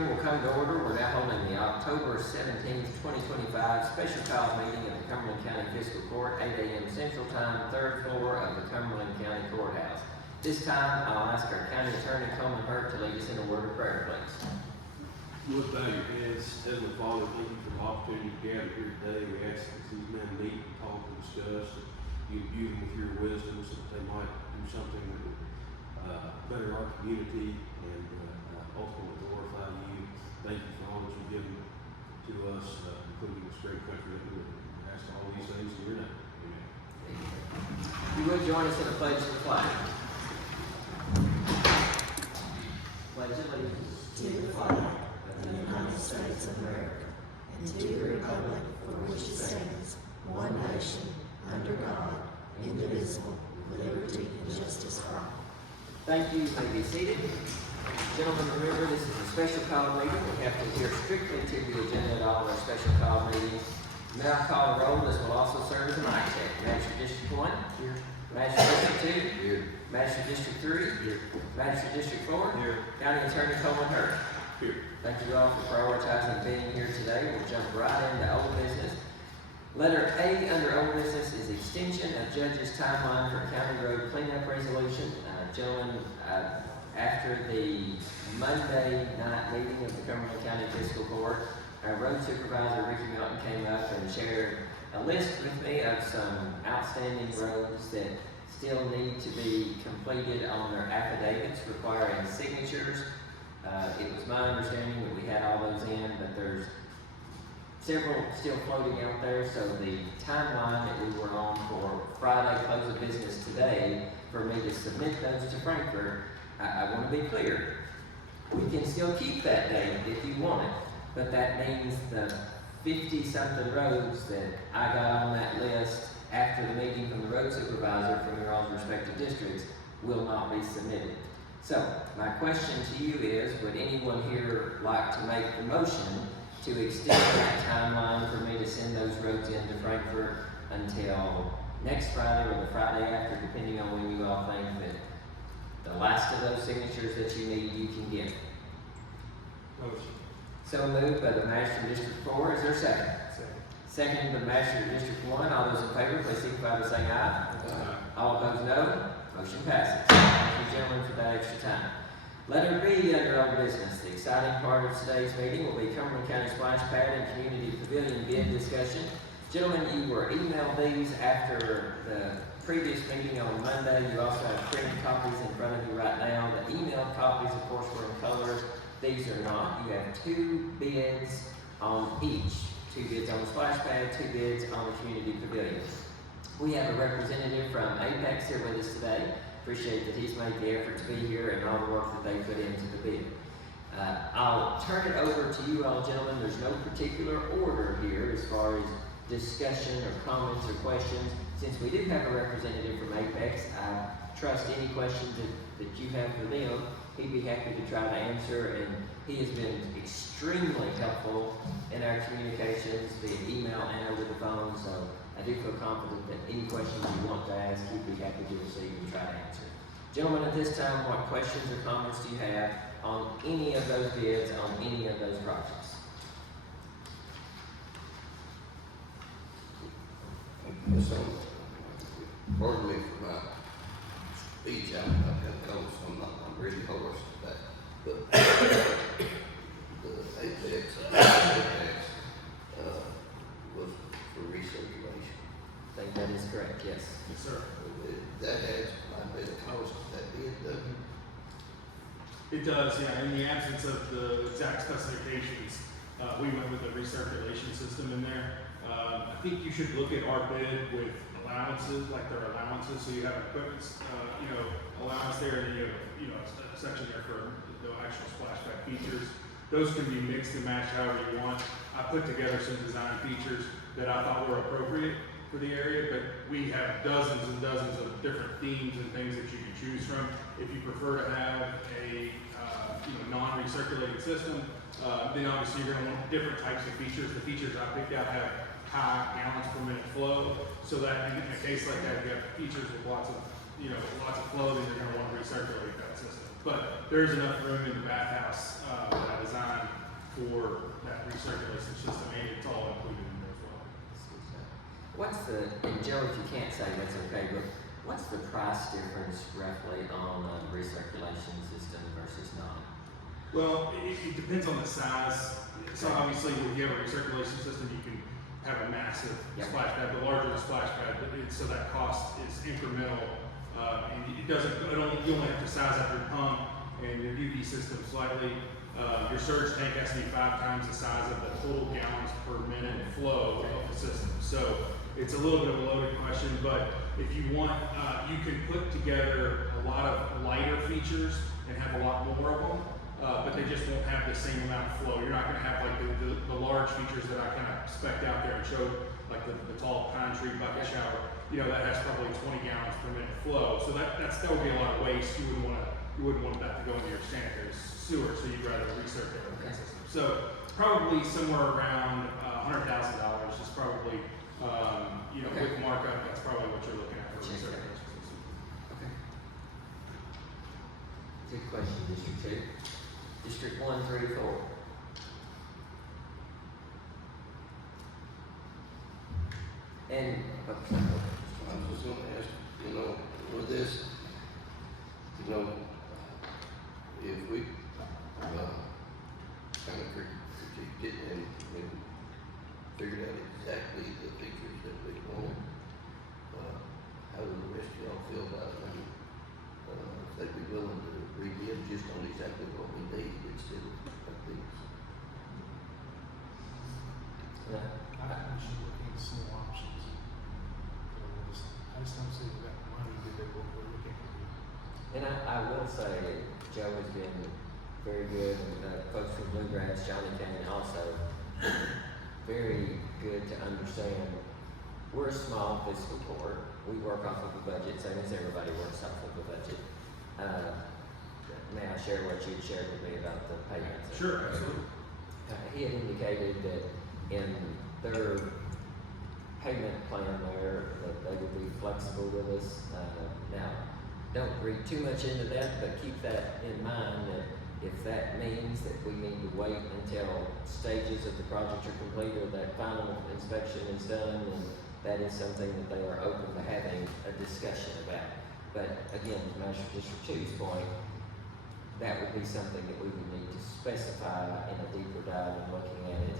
room will come to order. We're now holding the October 17th, 2025 special call meeting of the Cumberland County Fiscal Court, 8 a.m. Central Time, 3rd floor of the Cumberland County Courthouse. This time, I'll ask our County Attorney, Coleman Hurt, to lead us in a word of prayer, please. Lord, bow your heads. Heavenly Father, thank you for the opportunity to gather here today. We ask that these men meet and talk and discuss, and you imbue them with your wisdom so that they might do something that would better our community and ultimately glorify you. Thank you for all that you've given to us, including this great country that we live in. We ask all these things in your name. Amen. If you would join us in a pledge to the flag. Pledge allegiance to the flag of the United States of America and to the republic for which it stands, one nation, under God, indivisible, with liberty and justice for all. Thank you. You may be seated. Gentlemen, remember this is a special call meeting. We have to adhere strictly to the agenda at all of our special call meetings. Now call the roll. This will also serve as a mic check. Magistrate District 1. Here. Magistrate District 2. Here. Magistrate District 3. Here. Magistrate District 4. Here. County Attorney Coleman Hurt. Here. Thank you all for prioritizing being here today. We'll jump right into old business. Letter A under old business is extension of judge's timeline for county road cleanup resolution. Gentlemen, after the Monday night meeting of the Cumberland County Fiscal Court, our road supervisor, Ricky Melton, came up and shared a list with me of some outstanding roads that still need to be completed on their affidavits requiring signatures. It was my understanding that we had all those in, but there's several still floating out there, so the timeline that we were on for Friday close of business today for me to submit those to Frankfurt, I want to be clear. We can still keep that date if you want it, but that means the 50-something roads that I got on that list after the meeting from the road supervisor from your all's respective districts will not be submitted. So, my question to you is, would anyone here like to make the motion to extend that timeline for me to send those roads into Frankfurt until next Friday or the Friday after, depending on when you all think that the last of those signatures that you need, you can get? Motion. So moved by the Magistrate District 4. Is there a second? Second by Magistrate District 1. All those in favor, please signify by saying aye. Aye. All opposed, no. Motion passes. Thank you, gentlemen, for that extra time. Letter B under old business. The exciting part of today's meeting will be Cumberland County Splash Pad and Community Pavilion bid discussion. Gentlemen, you were emailed these after the previous meeting on Monday. You also have printed copies in front of you right now. The emailed copies, of course, were in color. These are not. You have 2 bids on each. 2 bids on the Splash Pad, 2 bids on the Community Pavilion. We have a representative from Apex here with us today. Appreciate that he's made the effort to be here and all the work that they put into the bid. I'll turn it over to you all, gentlemen. There's no particular order here as far as discussion or comments or questions. Since we do have a representative from Apex, I trust any questions that you have for them, he'd be happy to try to answer, and he has been extremely helpful in our communications via email and over the phone, so I do feel confident that any questions you want to ask, he'd be happy to receive and try to answer. Gentlemen, at this time, what questions or comments do you have on any of those bids, on any of those projects? So, pardon me for my speech. I've got cold, so I'm really hoarse today. But the Apex was for recirculation. I think that is correct, yes. Yes, sir. That has quite a bit of cost of that bid, doesn't it? It does, yeah. In the absence of the exact specifications, we went with a recirculation system in there. I think you should look at our bid with allowances, like their allowances. So you have equipment, allowance there, and then you have, a section there for the actual splash pad features. Those can be mixed and matched however you want. I put together some design features that I thought were appropriate for the area, but we have dozens and dozens of different themes and things that you can choose from. If you prefer to have a non-recirculating system, then obviously you're going to want different types of features. The features I picked out have high gallons per minute flow, so that in a case like that, if you have features with lots of flow, then you're going to want to recirculate that system. But there's enough room in the bathhouse that I designed for that recirculation system, and it's all included in there as well. What's the, and Joe, if you can't say that's okay, but what's the price difference roughly on a recirculation system versus not? Well, it depends on the size. So obviously, when you have a recirculation system, you can have a massive splash pad. The larger the splash pad, so that cost is incremental, and you only have to size up your pump and your UV system slightly. Your surge tank has to be 5 times the size of the total gallons per minute flow of the system. So it's a little bit of a loaded question, but if you want, you can put together a lot of lighter features and have a lot more of them. But they just won't have the same amount of flow. You're not going to have like the large features that I kind of spec'd out there and showed, like the tall pine tree bucket shower. You know, that has probably 20 gallons per minute flow. So that would be a lot of waste. You wouldn't want that to go into your sanitary sewer. So you'd rather recirculate that system. So probably somewhere around $100,000 is probably with markup. That's probably what you're looking at for a recirculation system. Okay. Good question, District 2. District 1, 3, 4. And, I was just gonna ask, with this, if we, kind of critiqued it and figured out exactly the features that we wanted, how do the rest of y'all feel about it? If they'd be willing to rebid just on exactly what we need instead of these. I think we should look into some more options. I just don't see that money to do what we're looking at. and I will say that Joe has been very good, and folks from Bluegrass, Johnny Kane also, very good to understand. We're a small fiscal court. We work off of a budget, same as everybody works off of a budget. May I share what you shared with me about the payments? Sure, absolutely. He had indicated that in their payment plan there, that they would be flexible with us. Now, don't read too much into that, but keep that in mind that if that means that we need to wait until stages of the project are complete or that final inspection is done, then that is something that they are open to having a discussion about. But again, to Master District 2's point, that would be something that we would need to specify in a deeper dive and looking at it.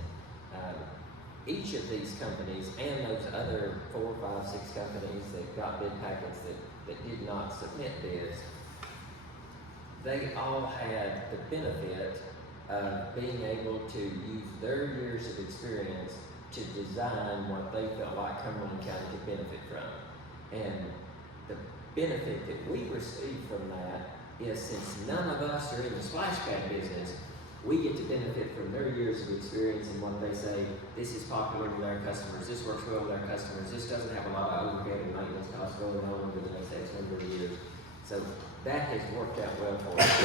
Each of these companies and those other 4, 5, 6 companies that got bid packets that did not submit bids, they all had the benefit of being able to use their years of experience to design what they felt like Cumberland County could benefit from. And the benefit that we receive from that is, since none of us are in the splash pad business, we get to benefit from their years of experience and what they say, this is popular with our customers, this works well with our customers, this doesn't have a lot of overhead and maintenance costs going on over the next X number of years. So that has worked out well for us.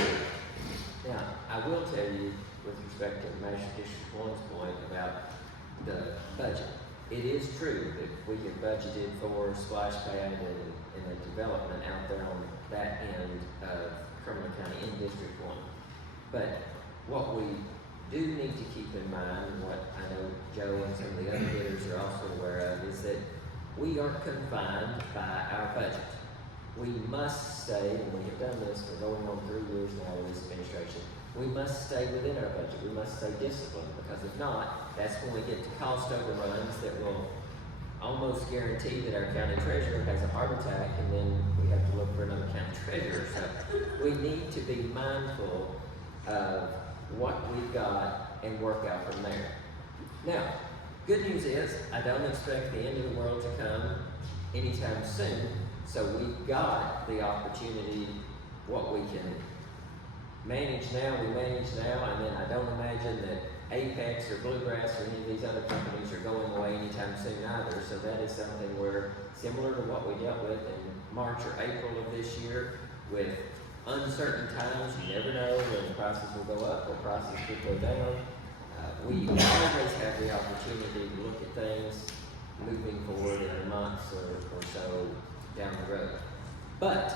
Now, I will tell you, with respect to Master District 1's point about the budget, it is true that we have budgeted for splash pad and the development out there on that end of Cumberland County in District 1. But what we do need to keep in mind, and what I know Joe and some of the other bidders are also aware of, is that we are confined by our budget. We must stay, and we have done this for going on 3 years now with this administration, we must stay within our budget. We must stay disciplined, because if not, that's when we get to cost overruns that will almost guarantee that our county treasurer has a heart attack, and then we have to look for another county treasurer. So we need to be mindful of what we've got and work out from there. Now, good news is, I don't expect the end of the world to come anytime soon, so we've got the opportunity. What we can manage now, we manage now, and then I don't imagine that Apex or Bluegrass or any of these other companies are going away anytime soon either. So that is something where, similar to what we dealt with in March or April of this year, with uncertain times, you never know when prices will go up or prices could go down. We always have the opportunity to look at things moving forward in a month or so down the road. But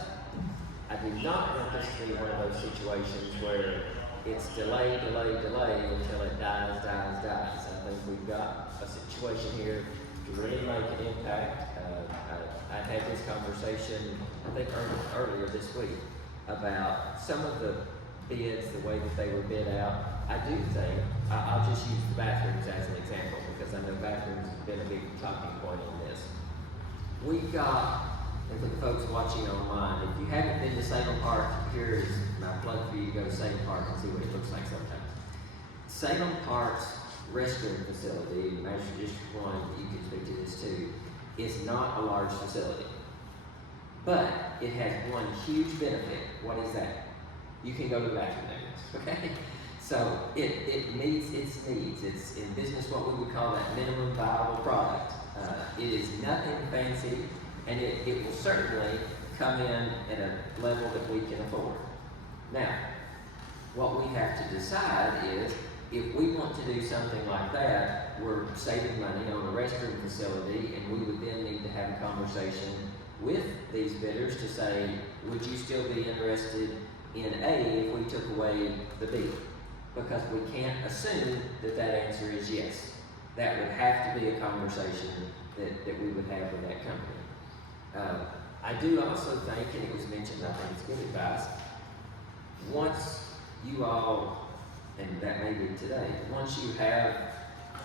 I do not want this to be one of those situations where it's delay until it dies. I think we've got a situation here to really make an impact. I had this conversation, I think earlier this week, about some of the bids, the way that they were bid out. I do think, I'll just use the bathrooms as an example, because I know bathrooms have been a big talking point on this. We've got, and for the folks watching online, if you haven't been to Salem Park, here is my plug for you to go to Salem Park and see what it looks like sometimes. Salem Park's restroom facility, Master District 1, you can speak to this too, is not a large facility. But it has one huge benefit. What is that? You can go to the bathroom there, okay? So it meets its needs. It's in business what we would call that minimum viable product. It is nothing fancy, and it will certainly come in at a level that we can afford. Now, what we have to decide is, if we want to do something like that, we're saving money on a restroom facility, and we would then need to have a conversation with these bidders to say, would you still be interested in A if we took away the B? Because we can't assume that that answer is yes. That would have to be a conversation that we would have with that company. I do also think, and it was mentioned, I think it's good advice, once you all, and that may be today, once you have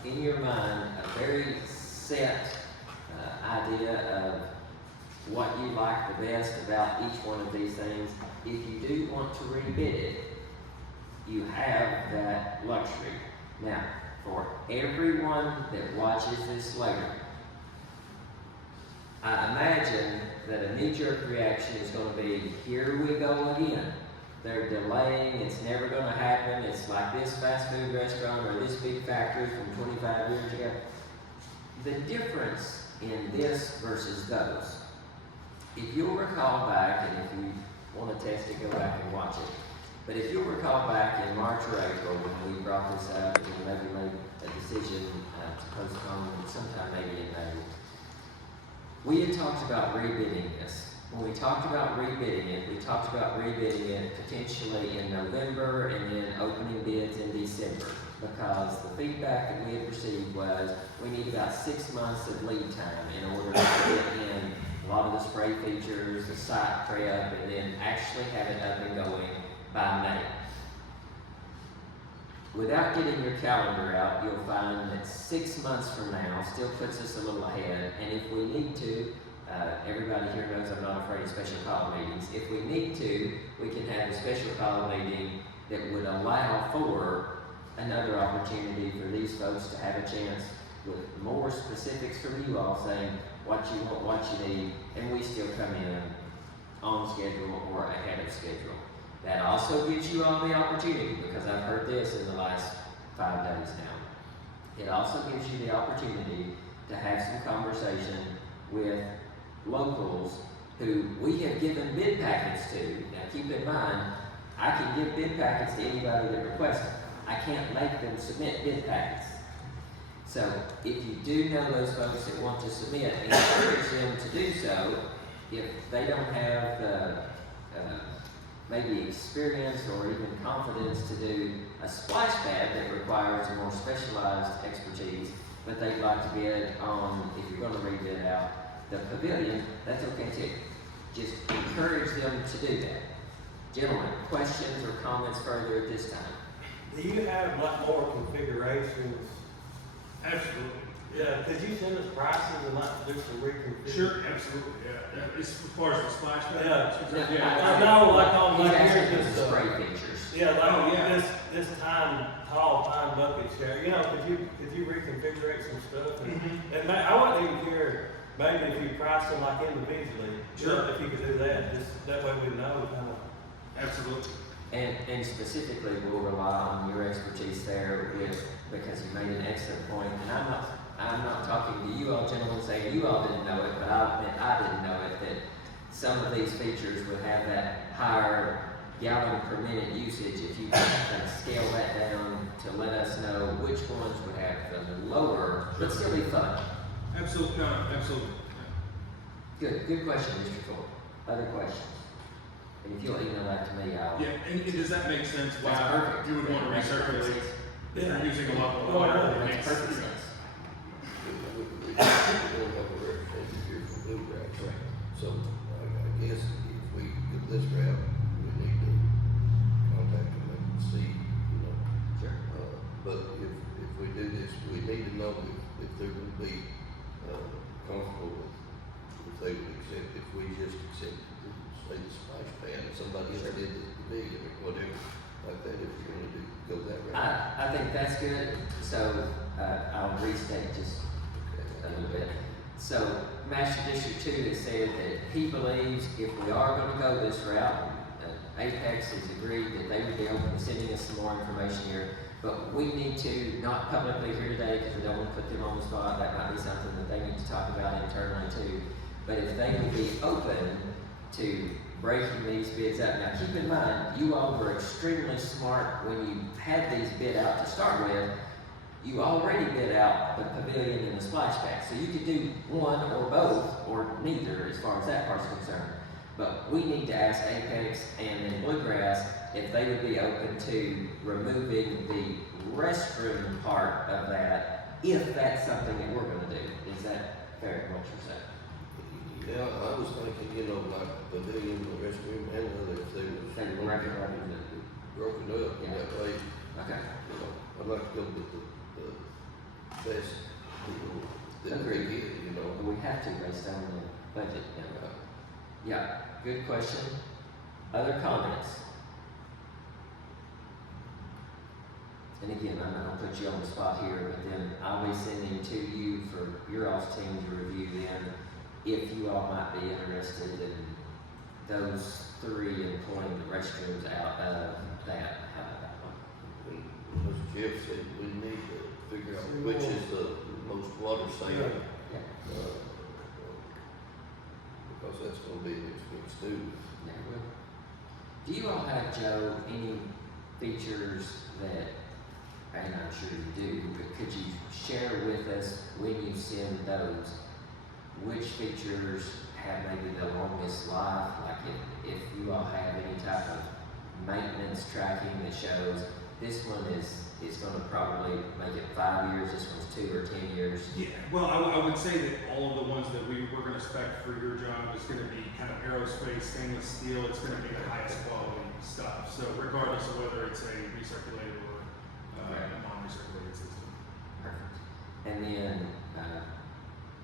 in your mind a very set idea of what you like the best about each one of these things, if you do want to rebid it, you have that luxury. Now, for everyone that watches this later, I imagine that a knee-jerk reaction is going to be, here we go again. They're delaying, it's never going to happen, it's like this fast food restaurant or this big factory from 25 years ago. The difference in this versus those, if you'll recall back, and if you want to test it, go back and watch it. But if you'll recall back in March or April when we brought this up and maybe made a decision to postpone sometime maybe in May, we had talked about rebidding this. When we talked about rebidding it, we talked about rebidding it potentially in November and then opening bids in December, because the feedback that we had received was we need about 6 months of lead time in order to get in a lot of the spray features, the site prep, and then actually have it up and going by May. Without getting your calendar out, you'll find that 6 months from now still puts us a little ahead, and if we need to, everybody here knows I'm not afraid of special call meetings. If we need to, we can have a special call meeting that would allow for another opportunity for these folks to have a chance with more specifics from you all saying what you want, what you need, and we still come in on schedule or ahead of schedule. That also gives you all the opportunity, because I've heard this in the last 5 days now. It also gives you the opportunity to have some conversation with locals who we have given bid packets to. Now keep in mind, I can give bid packets to anybody that requests them. I can't make them submit bid packets. So if you do know those folks that want to submit, encourage them to do so. If they don't have the maybe experience or even confidence to do a splash pad that requires a more specialized expertise, but they'd like to bid on, if you're going to rebid out, the Pavilion, that's okay too. Just encourage them to do that. Gentlemen, questions or comments further at this time? Do you have like more configurations? Absolutely. Yeah, could you send us prices and like do some reconfiguration? Sure, absolutely, yeah. As far as the splash pad. I know, like on He's like asking here, for the this, spray features. yeah, like Oh, yeah. this tall time bucket share. You know, could you reconfigure some stuff? And I wouldn't even care. Maybe if you price them like individually. Sure. If you could do that, just that way we know kind of. Absolutely. And specifically, we'll rely on your expertise there because you made an excellent point. And I'm not talking to you all gentlemen saying you all didn't know it, but I didn't know it, that some of these features would have that higher gallon per minute usage. If you kind of scale that down to let us know which ones would have the lower, but still be fun. Absolutely, absolutely. Good question, Mr. Ford. Other questions? And if you'll email that to me, I'll. Yeah, and does that make sense? That's Why perfect. you would want to That makes perfect recirculate? sense. If you're using a lot of Well, water, that it Makes makes perfect sense. We don't have a representative here from Bluegrass. Correct. So I guess if we get this route, we need to contact them and see, you know. Sure. But if we do this, we need to know if they're gonna be, comfortable with, if they would accept, if we just accept, say, the splash pad, and somebody else did the pavilion or whatever, like that, if you're gonna go that route. I think that's good, so, I'll restate just a little bit. So, Master District 2 has said that he believes if we are gonna go this route, Apex has agreed that they would be open to sending us some more information here, but we need to, not publicly here today, because we don't want to put them on the spot, that might be something that they need to talk about internally too, but if they would be open to breaking these bids up. Now, keep in mind, you all were extremely smart when you had these bid out to start with. You already bid out the pavilion and the splash pad, so you could do one or both, or neither, as far as that part's concerned. But we need to ask Apex and then Bluegrass if they would be open to removing the restroom part of that, if that's something that we're gonna do. Is that fair, what you're saying? Yeah, I was thinking, you know, like the pavilion, the restroom, and the other, if they was. They were broken up into. Broken up in Yeah. that way, Okay. you know, I'd like to go with the best deal that we Agreed. get, you know. We have to based on the budget. Yeah, good question. Other comments? And again, I'm not gonna put you on the spot here, but then I'll be sending to you for your all's team to review them. If you all might be interested in those three and pulling the restrooms out of that, how about that one? And as Jeff said, we need to figure out which is the most water saving. Yeah. Because that's gonna be an expense too. Yeah, well, do you all have, Joe, any features that, and I'm sure you do, but could you share with us when you send those, which features have maybe the longest life? Like if you all have any type of maintenance tracking that shows this one is gonna probably make it 5 years, this one's 2 or 10 years. Yeah, well, I would say that all of the ones that we're gonna spec for your job is gonna be kind of aerospace, stainless steel, it's gonna be the highest quality stuff. So regardless of whether it's a recirculated or a non-recirculated system. Perfect. And then,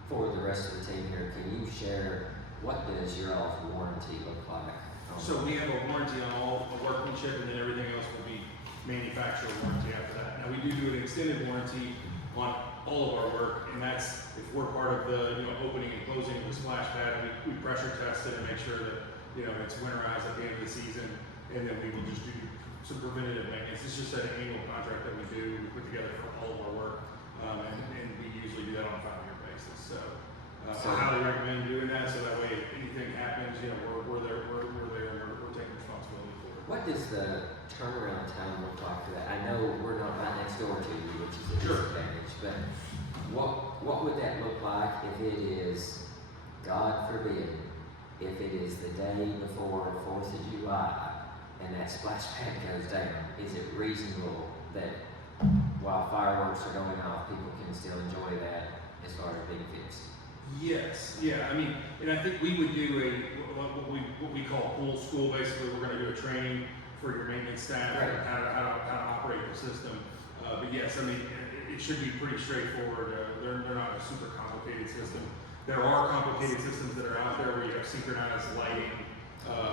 for the rest of the team here, can you share, what does your all's warranty look like? So we have a warranty on all the workmanship, and then everything else will be manufacturer warranty after that. Now, we do an extended warranty on all of our work, and that's if we're part of the, opening and closing of the splash pad, we pressure test it and make sure that, it's winterized at the end of the season, and then we will just do some preventative maintenance. It's just an annual contract that we do, we put together for all of our work, and we usually do that on a 5-year basis. So I highly recommend doing that, so that way if anything happens, we're there, and we're taking responsibility for it. What does the turnaround time look like for that? I know we're not right next door to you, which is a Sure. disadvantage, but what would that look like if it is, God forbid, if it is the day before 4th of July and that splash pad goes down? Is it reasonable that while fireworks are going off, people can still enjoy that as far as benefits? Yes, yeah, and I think we would do what we call pool school. Basically, we're gonna do a training for your maintenance staff, Right. how to operate the system. But yes, it should be pretty straightforward. They're not a super complicated system. There are complicated systems that are out there where you have synchronized lighting,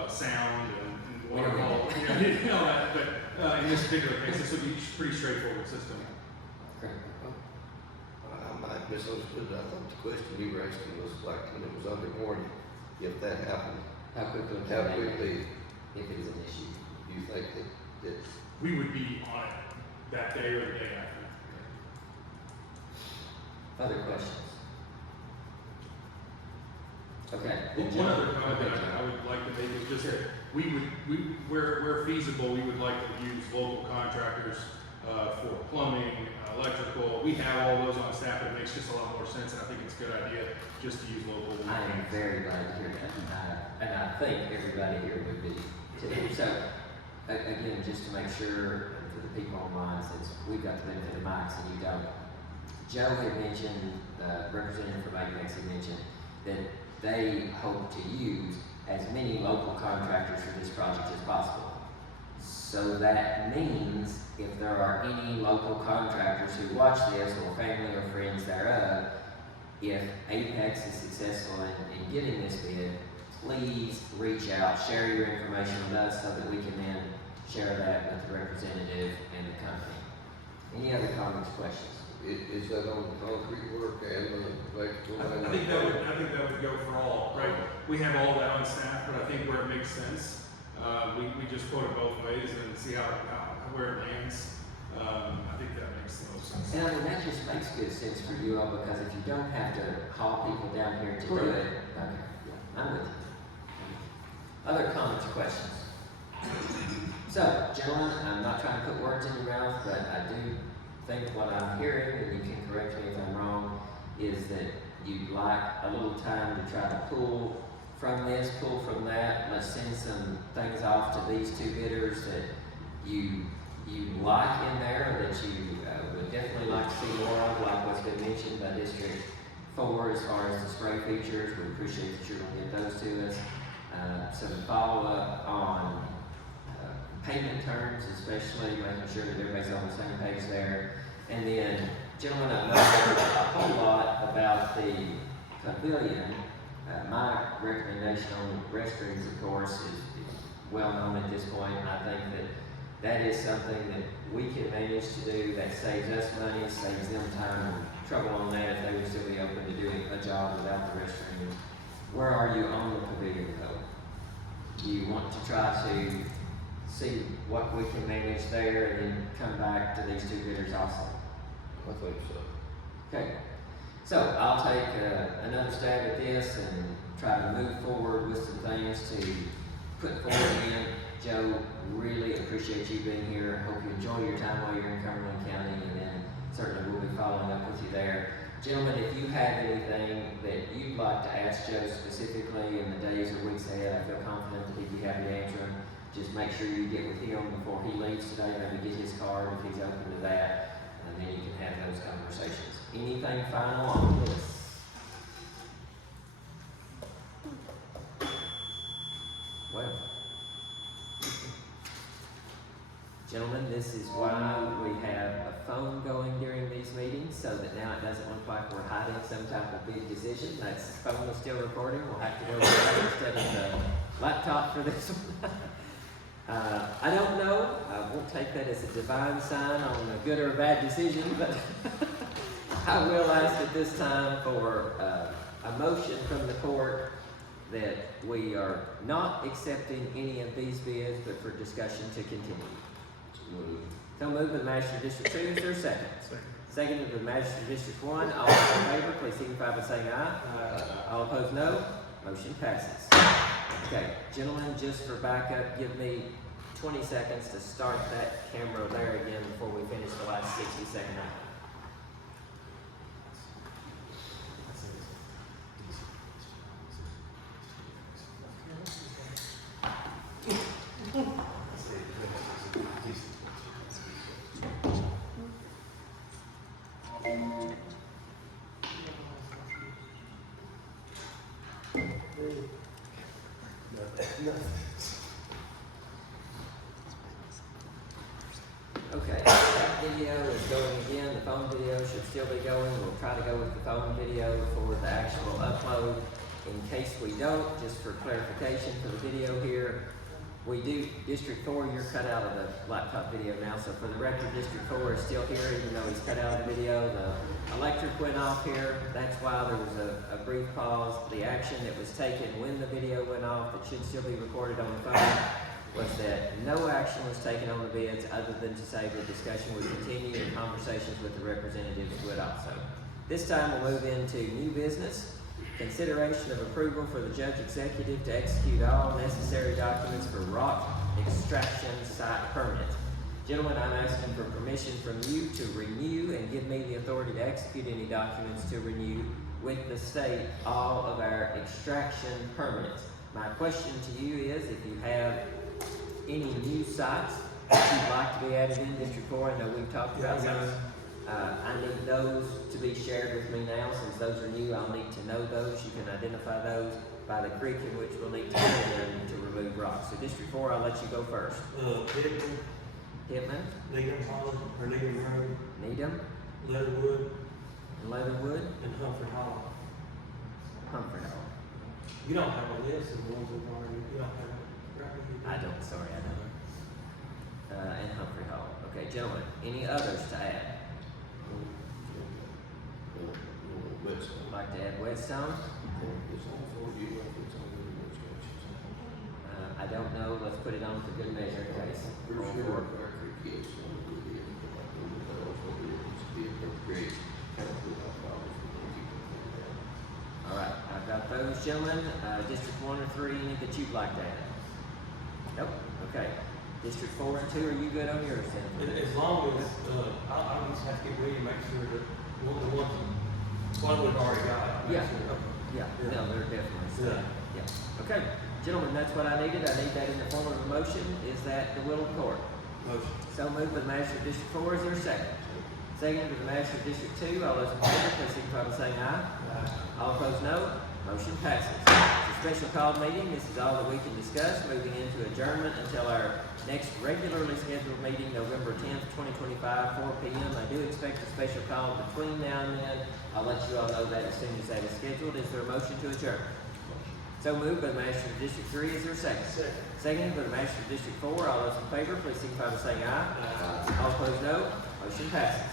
sound, and waterfall, that. But in this particular case, this would be a pretty straightforward system. Great. I might have misunderstood. I thought the question you were asking was like when it was under warranty, if that happened, How quickly how can they, quickly if it's an issue? do you think that We would be on it that day or the day after. Other questions? Okay. One other comment that I would like to make is just that where feasible, we would like to use local contractors for plumbing, electrical. We have all those on staff, but it makes just a lot more sense, and I think it's a good idea just to use local. I am very glad to hear that, and I think everybody here would be too. So, again, just to make sure, and for the people online, since we've got the benefit of mics and you don't, Joe had mentioned, Representative from Apex had mentioned, that they hope to use as many local contractors for this project as possible. So that means if there are any local contractors who watch this, or family or friends thereof, if Apex is successful in getting this bid, please reach out, share your information with us so that we can then share that with the representative and the company. Any other comments, questions? Is that on the concrete work and the electrical? I think that would go for all, right? We have all that on staff, but I think where it makes sense, we just quote it both ways and see where it lands. I think that makes the most sense. And I mean, that just makes good sense for you all, because if you don't have to haul people down here to do it, okay, yeah, I'm with you. Other comments or questions? So, gentlemen, I'm not trying to put words in your mouth, but I do think what I'm hearing, and you can correct me if I'm wrong, is that you'd like a little time to try to pull from this, pull from that. Let's send some things off to these two bidders that you like in there, that you would definitely like to see more of, like what's been mentioned by District 4 as far as the spray features. We appreciate that you're going to get those to us. Some follow-up on payment terms, especially making sure that everybody's on the same page there. And then, gentlemen, I've not heard a whole lot about the Pavilion. My recommendation on the restrooms, of course, is well known at this point. I think that is something that we can manage to do that saves us money, saves them time and trouble on that if they would still be open to doing a job without the restroom. Where are you on the Pavilion, though? Do you want to try to see what we can manage there and then come back to these two bidders also? I think so. Okay, so I'll take another stab at this and try to move forward with some things to put forward again. Joe, really appreciate you being here. Hope you enjoy your time while you're in Cumberland County, and then certainly we'll be following up with you there. Gentlemen, if you have anything that you'd like to ask Joe specifically in the days or weeks ahead, I feel confident that he'd be happy to answer them. Just make sure you get with him before he leaves today, maybe get his card if he's open to that, and then you can have those conversations. Anything final on this? Well, gentlemen, this is why we have a phone going during these meetings, so that now it doesn't look like we're hiding some type of big decision. That phone is still recording. We'll have to go with that instead of the laptop for this one. I don't know. I won't take that as a divine sign on a good or a bad decision, but I will ask at this time for a motion from the court that we are not accepting any of these bids, but for discussion to continue. So moved by the Magistrate District 2. Is there a second? Seconded by the Magistrate District 1. All in favor, please signify by saying aye. All opposed, no. Motion passes. Okay, gentlemen, just for backup, give me 20 seconds to start that camera there again before we finish the last 60-second round. Okay, that video is going again. The phone video should still be going. We'll try to go with the phone video for the actual upload. In case we don't, just for clarification for the video here, we do, District 4, you're cut out of the laptop video now, so for the record, District 4 is still here, even though he's cut out of the video. The electric went off here. That's why there was a brief pause. The action that was taken when the video went off, that should still be recorded on the phone, was that no action was taken on the bids other than to say the discussion would continue and conversations with the representatives would also. This time we'll move into new business. Consideration of approval for the judge executive to execute all necessary documents for rock extraction site permit. Gentlemen, I'm asking for permission from you to renew and give me the authority to execute any documents to renew with the state all of our extraction permits. My question to you is, if you have any new sites that you'd like to be added in District 4, I know we've talked about those. I need those to be shared with me now, since those are new. I'll need to know those. You can identify those by the creek in which we'll need to go in to remove rocks. So District 4, I'll let you go first. Pittman, Needham Hollow, or Needham Road, Needham, Leatherwood, Leatherwood, and Humford Hollow. Humford Hall. You don't have a list of the ones we've already, you don't have it right here. I don't, sorry, I don't. And Humphrey Hall. Okay, gentlemen, any others to add? Like to add Whetstone? I don't know, let's put it on for good measure, in case. All right, I've got those, gentlemen. District 1 or 3, any that you'd like to add? Nope, okay. District 4 and 2, are you good on yours then? As long as, I just have to get ready to make sure that one we've already got. Yeah. Okay. Yeah, no, they're definitely Yeah. set. Yeah. Okay, gentlemen, that's what I needed. I need that in the form of a motion. Is that the will of the court? Motion. So moved by the master of District 4. Is there a second? Second by the master of District 2. All those in favor, please signify by saying aye. All opposed, no. Motion passes. It's a special called meeting. This is all that we can discuss. Moving into adjournment until our next regularly scheduled meeting, November 10th, 2025, 4 p.m. I do expect a special call between now and then. I'll let you all know that as soon as that is scheduled. Is there a motion to adjourn? So moved by the master of District 3. Is there a second? Second. Seconded by the master of District 4. All those in favor, please signify by saying aye. All opposed, no. Motion passes.